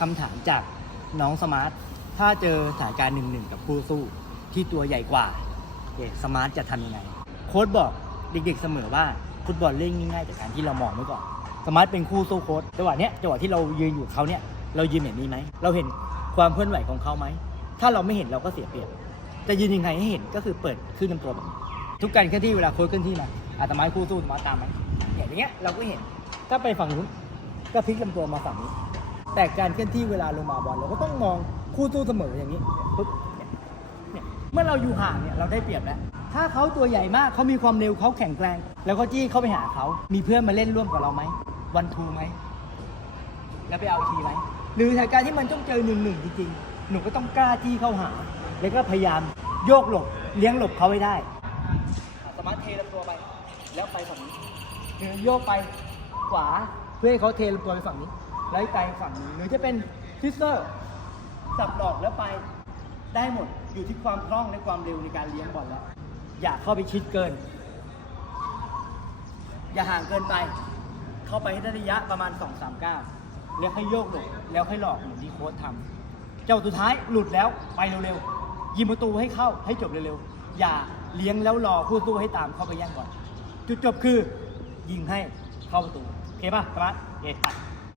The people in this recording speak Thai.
คำถามจากน้องสมาร์ท ถ้าเจอสถานการณ์หนึ่งหนึ่งกับคู่สู้ที่ตัวใหญ่กว่าเอ๊ะสมาร์ทจะทำยังไง โค้ชบอกเด็กๆเสมอว่าฟุตบอลเล่นง่ายๆจากการที่เรามองไว้ก่อน สมาร์ทเป็นคู่สู้โค้ชจังหวะเนี้ยจังหวะที่เรายืนอยู่เขาเนี่ยเรายืนแบบนี้ไหมเราเห็นความเคลื่อนไหวของเขาไหมถ้าเราไม่เห็นเราก็เสียเปรียบจะยืนยังไงให้เห็นก็คือเปิดขึ้นลำตัวแบบนี้ทุกการเคลื่อนที่เวลาโค้ชเคลื่อนที่มาอาตมาคู่สู้สมาร์ทตามไหมอย่างเงี้ยเราก็เห็นถ้าไปฝั่งนู้นก็พลิกลำตัวมาฝั่งนี้ แต่การเคลื่อนที่เวลาลงมาบอลเราก็ต้องมองคู่สู้เสมออย่างนี้ปุ๊บเมื่อเราอยู่ห่างเนี่ยเราได้เปรียบแล้ว ถ้าเขาตัวใหญ่มากเขามีความเร็วเขาแข็งแกร่งแล้วก็จี้เข้าไปหาเขามีเพื่อนมาเล่นร่วมกับเราไหมวันทูไหมแล้วไปเอาทีไหมหรือสถานการณ์ที่มันต้องเจอหนึ่งหนึ่งจริงๆหนูก็ต้องกล้าจี้เข้าหา แล้วก็พยายามโยกหลบเลี้ยงหลบเขาให้ได้อะสมาร์ทเทลำตัวไป แล้วไปฝั่งนี้หรือโยกไปขวาเพื่อให้เขาเทลำตัวไปฝั่งนี้ แล้วไปฝั่งหนี้หรือจะเป็นทิสเซอร์สับดอกแล้วไปได้หมดอยู่ที่ความคล่องและความเร็วในการเลี้ยงบอลแล้ว อย่าเข้าไปชิดเกิน อย่าห่างเกินไป เข้าไปให้ได้ระยะประมาณ 2 3 9แล้วให้โยกหลบแล้วให้หลอกเหมือนที่โค้ชทำเจ้าสุดท้ายหลุดแล้วไปเร็วๆยิงประตูให้เข้าให้จบเร็วๆอย่าเลี้ยงแล้วรอคู่ตู้ให้ตามเข้าไปแย่งก่อน จุดจบคือยิงให้เข้าประตูโอเคป่ะสมาร์ทโอเคไป